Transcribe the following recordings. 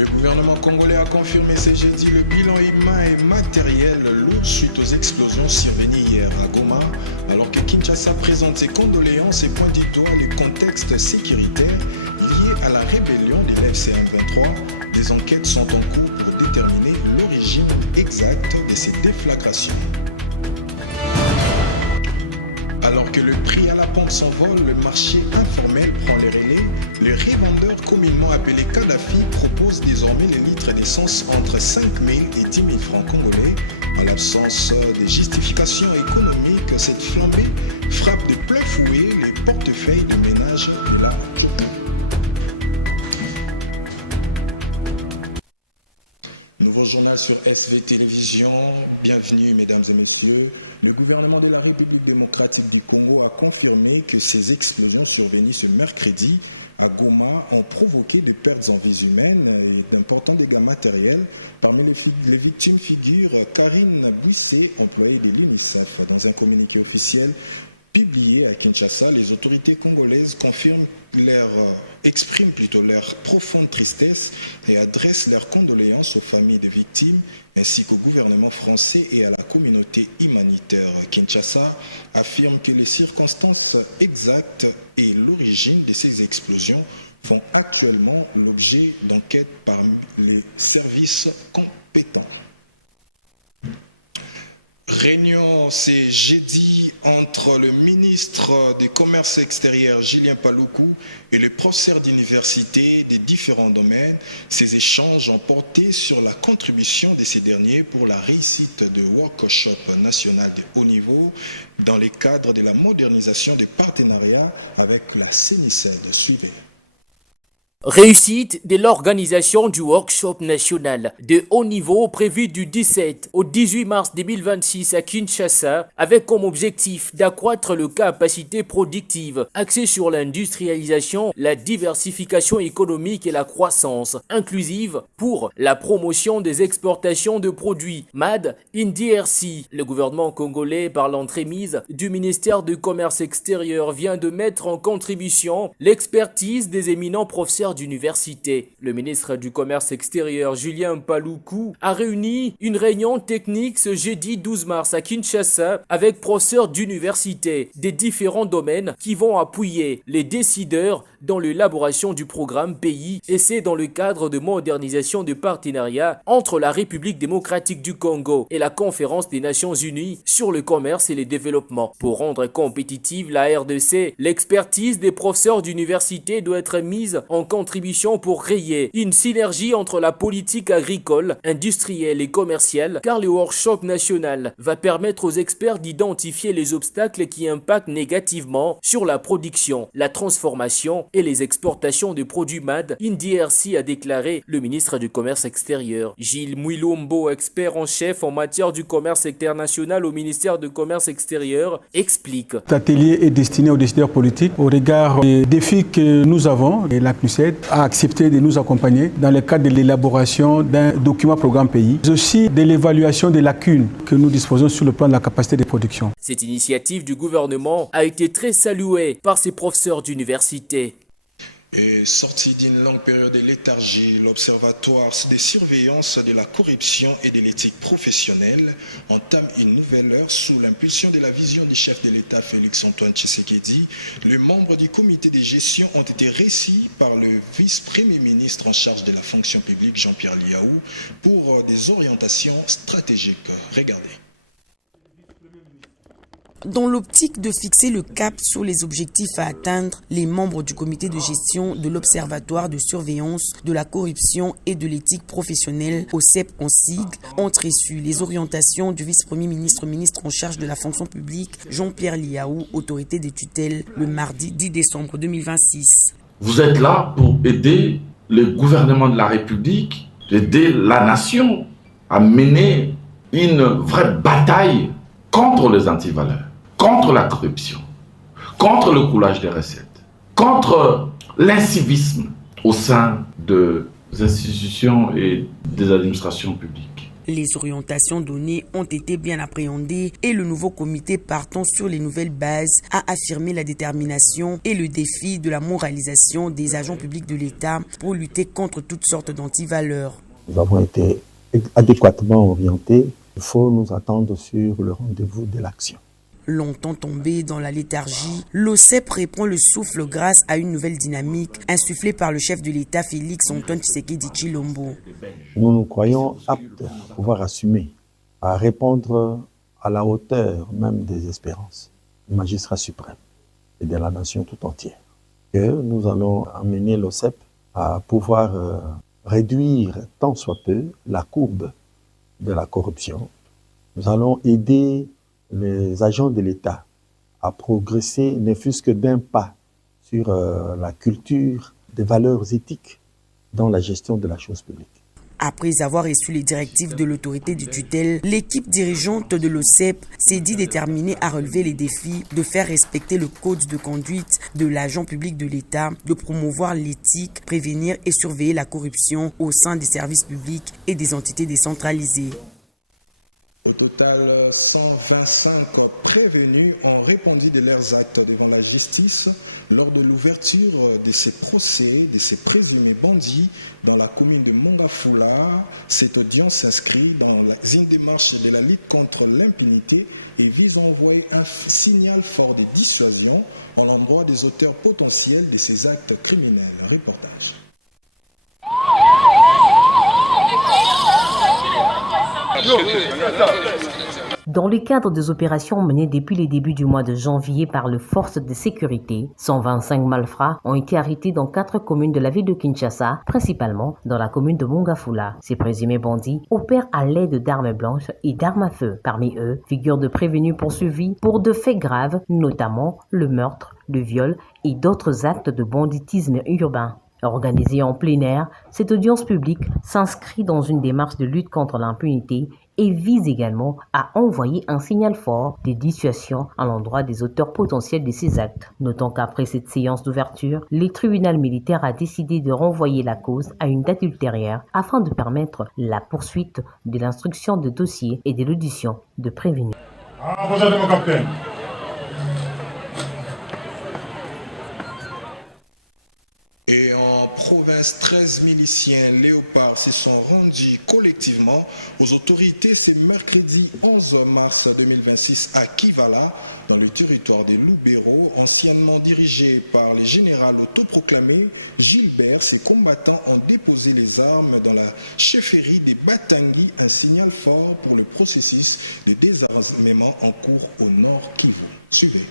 Le gouvernement congolais a confirmé ce jeudi le bilan humain et matériel lourd suite aux explosions survenues hier à Goma, alors que Kinshasa présente ses condoléances et pointe du doigt le contexte sécuritaire lié à la rébellion de l'FC M23. Des enquêtes sont en cours pour déterminer l'origine exacte de ces déflagrations. Alors que le prix à la pompe s'envole, le marché informel prend les relais. Le revendeur communément appelé Kadhafi propose désormais les litres d'essence entre 5 000 et 10 000 francs congolais. En l'absence de justification économique, cette flambée frappe de plein fouet les portefeuilles de ménage de la Tchopo. Nouveau journal sur SV Télévision. Bienvenue, mesdames et messieurs. Le gouvernement de la République démocratique du Congo a confirmé que ces explosions survenues ce mercredi à Goma ont provoqué des pertes en vies humaines et d'importants dégâts matériels. Parmi les victimes figure Karine Bouissé, employée de l'UNICEF. Dans un communiqué officiel publié à Kinshasa, les autorités congolaises expriment leur profonde tristesse et adressent leurs condoléances aux familles des victimes ainsi qu'au gouvernement français et à la communauté humanitaire. Kinshasa affirme que les circonstances exactes et l'origine de ces explosions font actuellement l'objet d'enquêtes par les services compétents. Réunion ce jeudi entre le ministre du Commerce extérieur Julien Paluku et les professeurs d'université des différents domaines. Ces échanges ont porté sur la contribution de ces derniers pour la réussite de workshops nationaux de haut niveau dans le cadre de la modernisation des partenariats avec la CNICED. Suivez. Réussite de l'organisation du workshop national de haut niveau prévu du 17 au 18 mars 2026 à Kinshasa avec comme objectif d'accroître les capacités productives axées sur l'industrialisation, la diversification économique et la croissance inclusive pour la promotion des exportations de produits Made in DRC. Le gouvernement congolais, par l'entremise du ministère du Commerce extérieur, vient de mettre en contribution l'expertise des éminents professeurs d'université. Le ministre du Commerce extérieur, Julien Paluku, a réuni une réunion technique ce jeudi 12 mars à Kinshasa avec professeurs d'université des différents domaines qui vont appuyer les décideurs dans l'élaboration du programme pays, et c'est dans le cadre de modernisation de partenariat entre la République démocratique du Congo et la Conférence des Nations Unies sur le commerce et le développement. Pour rendre compétitive la RDC, l'expertise des professeurs d'université doit être mise en contribution pour créer une synergie entre la politique agricole, industrielle et commerciale, car le workshop national va permettre aux experts d'identifier les obstacles qui impactent négativement sur la production, la transformation et les exportations de produits Made in DRC, a déclaré le ministre du Commerce extérieur. Gilles Mouilombo, expert en chef en matière du commerce international au ministère du Commerce extérieur, explique. Cet atelier est destiné aux décideurs politiques au regard des défis que nous avons, et la CNICED a accepté de nous accompagner dans le cadre de l'élaboration d'un document programme pays, mais aussi de l'évaluation des lacunes que nous disposons sur le plan de la capacité de production. Cette initiative du gouvernement a été très saluée par ses professeurs d'université. Et sorti d'une longue période de léthargie, l'Observatoire de surveillance de la corruption et de l'éthique professionnelle entame une nouvelle ère sous l'impulsion de la vision du chef de l'État Félix-Antoine Tshisekedi. Les membres du comité de gestion ont été reçus par le vice-premier ministre en charge de la fonction publique, Jean-Pierre Liaou, pour des orientations stratégiques. Regardez. Dans l'optique de fixer le cap sur les objectifs à atteindre, les membres du comité de gestion de l'Observatoire de surveillance de la corruption et de l'éthique professionnelle, OCEP en sigle, ont reçu les orientations du vice-premier ministre, ministre en charge de la fonction publique, Jean-Pierre Liaou, autorité des tutelles, le mardi 10 décembre 2026. Vous êtes là pour aider le gouvernement de la République, aider la nation à mener une vraie bataille contre les antivaleurs, contre la corruption, contre le coulage des recettes, contre l'incivisme au sein des institutions et des administrations publiques. Les orientations données ont été bien appréhendées et le nouveau comité partant sur les nouvelles bases a affirmé la détermination et le défi de la moralisation des agents publics de l'État pour lutter contre toutes sortes d'antivaleurs. Nous avons été adéquatement orientés. Il faut nous attendre sur le rendez-vous de l'action. Longtemps tombé dans la léthargie, l'OCEP reprend le souffle grâce à une nouvelle dynamique insufflée par le chef de l'État Félix-Antoine Tshisekedi Tshilombo. Nous nous croyons aptes à pouvoir assumer, à répondre à la hauteur même des espérances du magistrat suprême et de la nation tout entière. Que nous allons amener l'OCEP à pouvoir réduire tant soit peu la courbe de la corruption. Nous allons aider les agents de l'État à progresser, ne fût-ce que d'un pas, sur la culture des valeurs éthiques dans la gestion de la chose publique. Après avoir reçu les directives de l'autorité du tutelle, l'équipe dirigeante de l'OCEP s'est dit déterminée à relever les défis, de faire respecter le code de conduite de l'agent public de l'État, de promouvoir l'éthique, prévenir et surveiller la corruption au sein des services publics et des entités décentralisées. Au total, 125 prévenus ont répondu de leurs actes devant la justice lors de l'ouverture de ces procès de ces présumés bandits dans la commune de Mongafula. Cette audience s'inscrit dans une démarche de la lutte contre l'impunité et vise à envoyer un signal fort de dissuasion à l'endroit des auteurs potentiels de ces actes criminels. Reportage. Dans le cadre des opérations menées depuis le début du mois de janvier par les forces de sécurité, 125 malfrats ont été arrêtés dans 4 communes de la ville de Kinshasa, principalement dans la commune de Mongafula. Ces présumés bandits opèrent à l'aide d'armes blanches et d'armes à feu. Parmi eux, figurent de prévenus poursuivis pour de faits graves, notamment le meurtre, le viol et d'autres actes de banditisme urbain. Organisée en plein air, cette audience publique s'inscrit dans une démarche de lutte contre l'impunité et vise également à envoyer un signal fort de dissuasion à l'endroit des auteurs potentiels de ces actes. Notons qu'après cette séance d'ouverture, le tribunal militaire a décidé de renvoyer la cause à une date ultérieure afin de permettre la poursuite de l'instruction de dossiers et de l'audition de prévenus. Vous avez mon capitaine. Et en province, 13 miliciens léopards se sont rendus collectivement aux autorités ce mercredi 11 mars 2026 à Kivala, dans le territoire de Lubero, anciennement dirigé par le général autoproclamé Gilbert. Ces combattants ont déposé les armes dans la chefferie des Batangi, un signal fort pour le processus de désarmement en cours au nord Kivu. Suivez.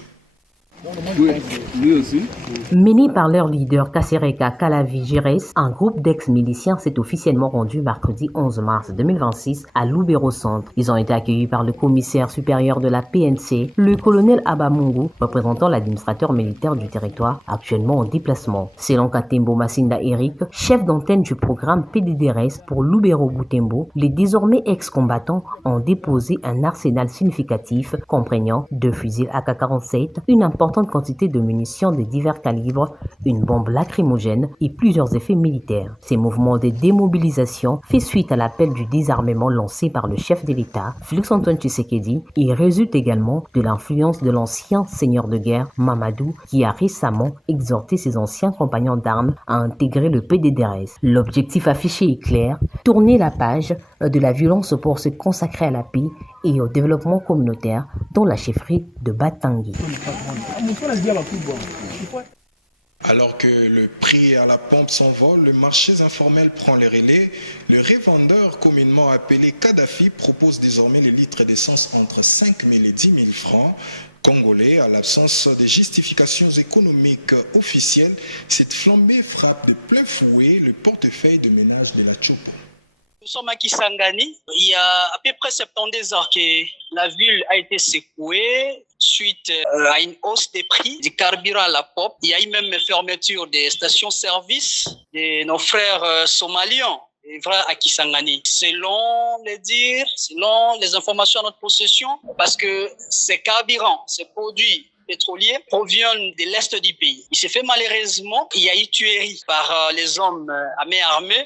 Mené par leur leader Kasereka Kalavi Gires, un groupe d'ex-miliciens s'est officiellement rendu mercredi 11 mars 2026 à Lubero Centre. Ils ont été accueillis par le commissaire supérieur de la PNC, le colonel Abamungu, représentant l'administrateur militaire du territoire actuellement en déplacement. Selon Katembo Masinda Eric, chef d'antenne du programme PDDRS pour Lubero Butembo, les désormais ex-combattants ont déposé un arsenal significatif comprenant 2 fusils AK-47, une importante quantité de munitions de divers calibres, une bombe lacrymogène et plusieurs effets militaires. Ces mouvements de démobilisation fait suite à l'appel du désarmement lancé par le chef de l'État, Félix-Antoine Tshisekedi, et résulte également de l'influence de l'ancien seigneur de guerre, Mamadou, qui a récemment exhorté ses anciens compagnons d'armes à intégrer le PDDRS. L'objectif affiché est clair, tourner la page de la violence pour se consacrer à la paix et au développement communautaire dans la chefferie de Batangi. Alors que le prix à la pompe s'envole, le marché informel prend les relais. Le revendeur communément appelé Kadhafi propose désormais les litres d'essence entre 5 000 et 10 000 francs congolais. À l'absence de justifications économiques officielles, cette flambée frappe de plein fouet le portefeuille de ménage de la Chopo. Nous sommes à Kisangani. Il y a à peu près 70 ans que la ville a été secouée suite à une hausse des prix du carburant à la pompe. Il y a eu même une fermeture des stations-service de nos frères somaliens à Kisangani. Selon les dires, selon les informations à notre possession, parce que ces carburants, ces produits pétroliers proviennent de l'est du pays. Il s'est fait malheureusement, il y a eu tuerie par les hommes à main armée.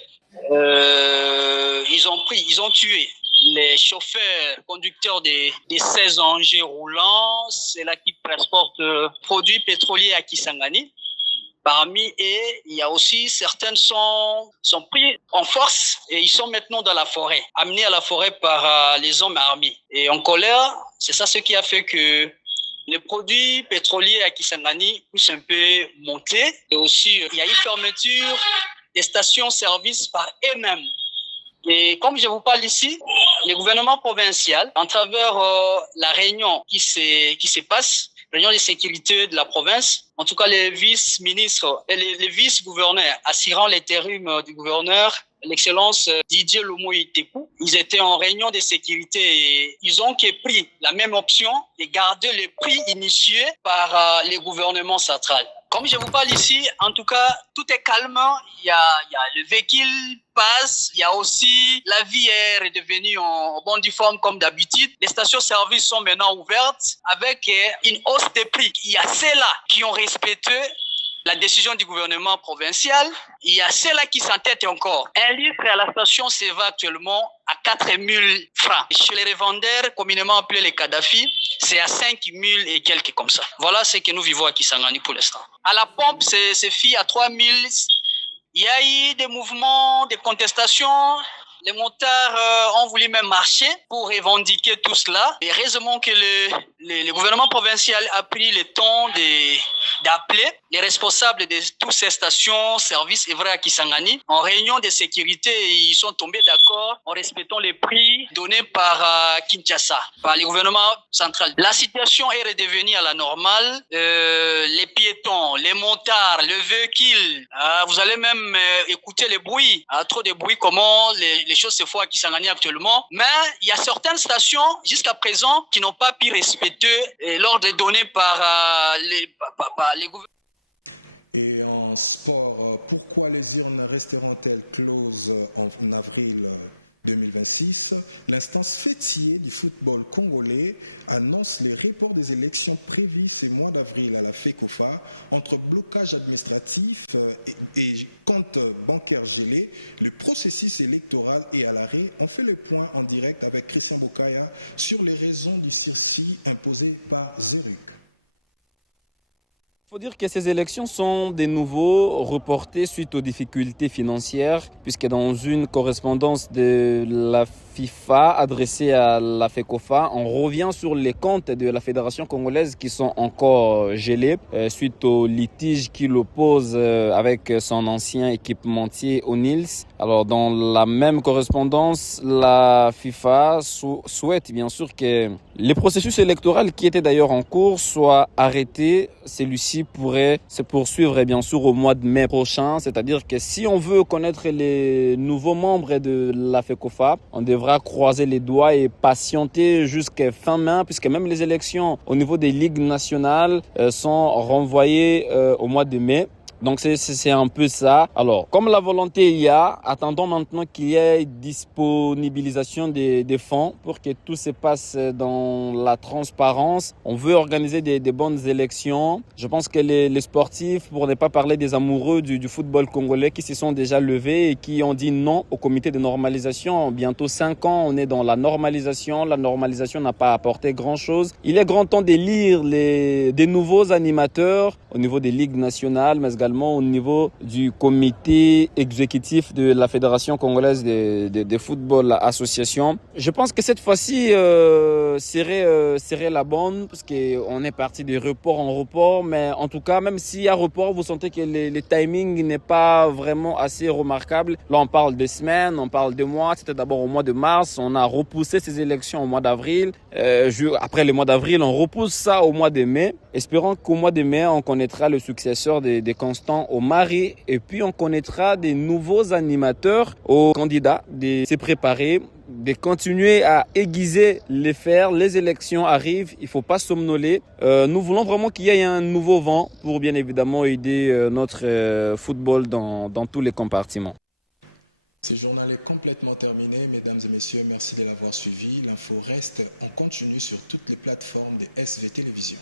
Ils ont tué les chauffeurs, conducteurs des 16 engins roulants, c'est là qui transportent produits pétroliers à Kisangani. Parmi eux, il y a aussi certaines sont pris en force et ils sont maintenant dans la forêt, amenés à la forêt par les hommes armés. Et en colère, c'est ça ce qui a fait que les produits pétroliers à Kisangani puissent un peu monter. Et aussi, il y a eu fermeture des stations-service par eux-mêmes. Et comme je vous parle ici, le gouvernement provincial, à travers la réunion qui se passe, réunion de sécurité de la province, en tout cas les vice-ministres et les vice-gouverneurs assurant l'intérim du gouverneur, l'excellence Didier Lomoï-Tepou, ils étaient en réunion de sécurité et ils ont pris la même option de garder les prix initiés par le gouvernement central. Comme je vous parle ici, en tout cas, tout est calme. Il y a le véhicule passe. Il y a aussi la vie est redevenue en bonne forme comme d'habitude. Les stations-service sont maintenant ouvertes avec une hausse des prix. Il y a ceux-là qui ont respecté la décision du gouvernement provincial. Il y a ceux-là qui s'entêtent encore. Un litre à la station se vend actuellement à 4 000 francs. Chez les revendeurs, communément appelés les Kadhafi, c'est à 5 000 et quelques comme ça. Voilà ce que nous vivons à Kisangani pour l'instant. À la pompe, c'est fait à 3 000. Il y a eu des mouvements, des contestations. Les motards ont voulu même marcher pour revendiquer tout cela. Et heureusement que le gouvernement provincial a pris le temps d'appeler les responsables de toutes ces stations, services et à Kisangani. En réunion de sécurité, ils sont tombés d'accord en respectant les prix donnés par Kinshasa, par le gouvernement central. La situation est redevenue à la normale. Les piétons, les motards, le véhicule, vous allez même écouter les bruits. Trop de bruit, comment les choses se font à Kisangani actuellement. Mais il y a certaines stations, jusqu'à présent, qui n'ont pas pu respecter l'ordre donné par les gouvernements. Et en sport, pourquoi les urnes resteront-elles closes en avril 2026? L'instance fêtier du football congolais annonce les reports des élections prévues ce mois d'avril à la FECOFA entre blocage administratif et compte bancaire gelé. Le processus électoral est à l'arrêt. On fait le point en direct avec Christian Bokaya sur les raisons du sursis imposé par Zeruk. Il faut dire que ces élections sont de nouveau reportées suite aux difficultés financières, puisque dans une correspondance de la FIFA adressée à la FECOFA, on revient sur les comptes de la Fédération congolaise qui sont encore gelés suite au litige qui l'oppose avec son ancien équipementier O'Neill's. Alors dans la même correspondance, la FIFA souhaite bien sûr que les processus électoraux qui étaient d'ailleurs en cours soient arrêtés. Celui-ci pourrait se poursuivre bien sûr au mois de mai prochain, c'est-à-dire que si on veut connaître les nouveaux membres de la FECOFA, on devra croiser les doigts et patienter jusqu'à fin mai, puisque même les élections au niveau des ligues nationales sont renvoyées au mois de mai. Donc c'est un peu ça. Alors, comme la volonté il y a, attendons maintenant qu'il y ait disponibilisation des fonds pour que tout se passe dans la transparence. On veut organiser des bonnes élections. Je pense que les sportifs, pour ne pas parler des amoureux du football congolais qui se sont déjà levés et qui ont dit non au comité de normalisation. Bientôt 5 ans, on est dans la normalisation. La normalisation n'a pas apporté grand-chose. Il est grand temps d'élire des nouveaux animateurs au niveau des ligues nationales, mais également au niveau du comité exécutif de la Fédération congolaise de football association. Je pense que cette fois-ci serait la bonne, parce qu'on est parti de report en report, mais en tout cas, même s'il y a report, vous sentez que le timing n'est pas vraiment assez remarquable. Là, on parle de semaines, on parle de mois. C'était d'abord au mois de mars, on a repoussé ces élections au mois d'avril. Après le mois d'avril, on repousse ça au mois de mai. Espérons qu'au mois de mai, on connaîtra le successeur de Constant au mari, et puis on connaîtra des nouveaux animateurs aux candidats de se préparer, de continuer à aiguiser les fers. Les élections arrivent, il ne faut pas somnoler. Nous voulons vraiment qu'il y ait un nouveau vent pour bien évidemment aider notre football dans tous les compartiments. Ce journal est complètement terminé. Mesdames et messieurs, merci de l'avoir suivi. L'info reste en continu sur toutes les plateformes de SV Télévision.